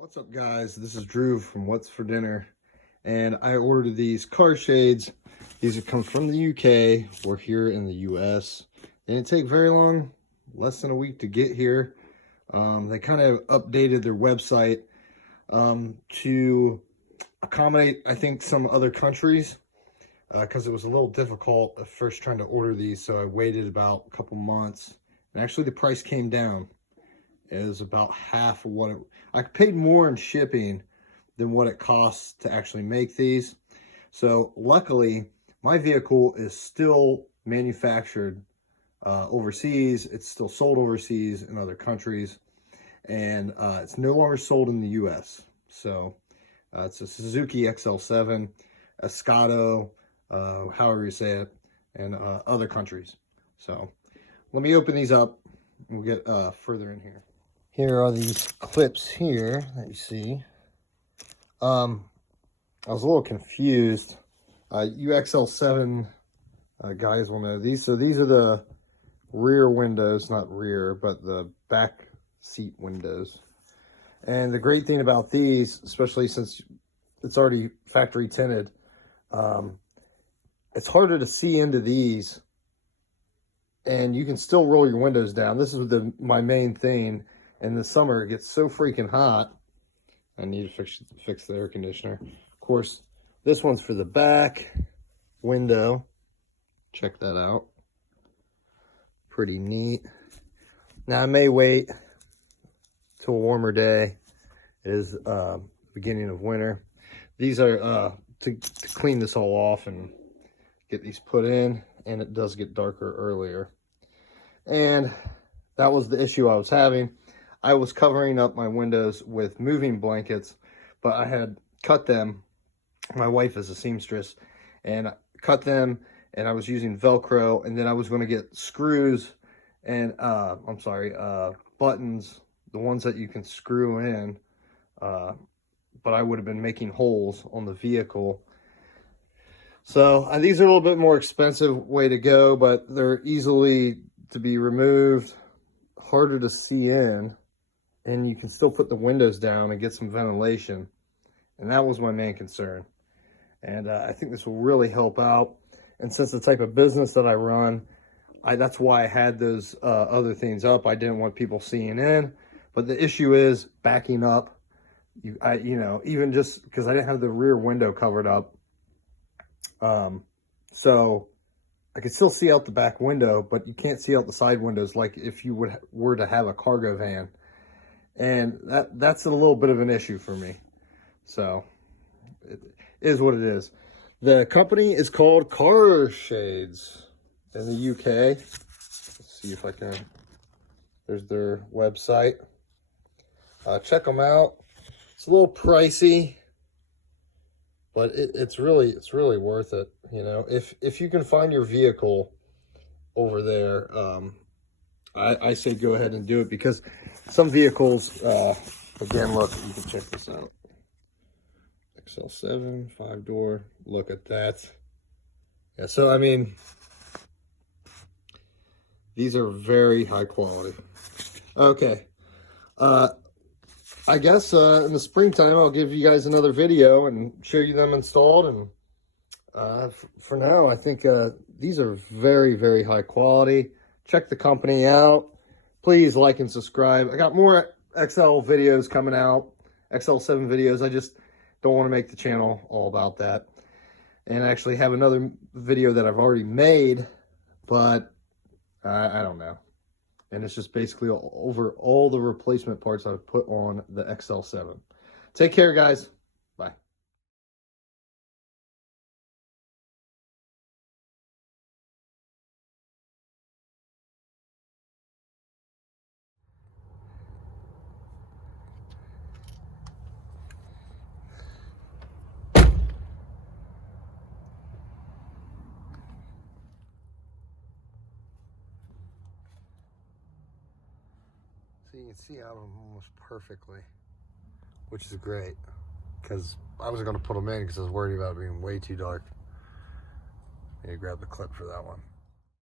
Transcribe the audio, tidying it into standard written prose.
What's up, guys? This is Drew from What's for Dinner, and I ordered these car shades. These have come from the UK. We're here in the US. They didn't take very long, less than a week to get here. They kind of updated their website to accommodate, I think, some other countries because it was a little difficult at first trying to order these, so I waited about a couple months, and actually the price came down. It was about half of what I paid more in shipping than what it costs to actually make these. So luckily, my vehicle is still manufactured overseas. It's still sold overseas in other countries, and it's no longer sold in the US. So it's a Suzuki XL7, Escudo, however you say it, and other countries. So let me open these up and we'll get further in here. Here are these clips here that you see. I was a little confused. You XL7 guys will know these. So these are the rear windows, not rear, but the back seat windows. And the great thing about these, especially since it's already factory tinted, it's harder to see into these, and you can still roll your windows down. This is my main thing. In the summer, it gets so freaking hot. I need to fix the air conditioner. Of course, this one's for the back window. Check that out. Pretty neat. Now, I may wait till a warmer day. It is beginning of winter. These are to clean this all off and get these put in, and it does get darker earlier. And that was the issue I was having. I was covering up my windows with moving blankets, but I had cut them. My wife is a seamstress, and I cut them, and I was using Velcro, and then I was going to get screws and, buttons, the ones that you can screw in, but I would have been making holes on the vehicle. So these are a little bit more expensive way to go, but they're easily to be removed, harder to see in, and you can still put the windows down and get some ventilation. And that was my main concern. And I think this will really help out. And since the type of business that I run, that's why I had those other things up. I didn't want people seeing in. But the issue is backing up. Even just because I didn't have the rear window covered up. So I could still see out the back window, but you can't see out the side windows like if you were to have a cargo van. And that's a little bit of an issue for me. So it is what it is. The company is called Car Shades in the UK. Let's see if I can. There's their website. Check them out. It's a little pricey, but it's really worth it. You know, if you can find your vehicle over there, I say go ahead and do it, because some vehicles, again, look, you can check this out. XL7, 5-door, look at that. Yeah, so I mean, these are very high quality. Okay, I guess in the springtime, I'll give you guys another video and show you them installed. And for now, I think these are very, very high quality. Check the company out. Please like and subscribe. I got more XL videos coming out, XL7 videos. I just don't want to make the channel all about that. And I actually have another video that I've already made, but I don't know. And it's just basically over all the replacement parts I've put on the XL7. Take care, guys. Bye. So you can see out them almost perfectly, which is great, because I was going to put them in because I was worried about it being way too dark. I need to grab the clip for that one.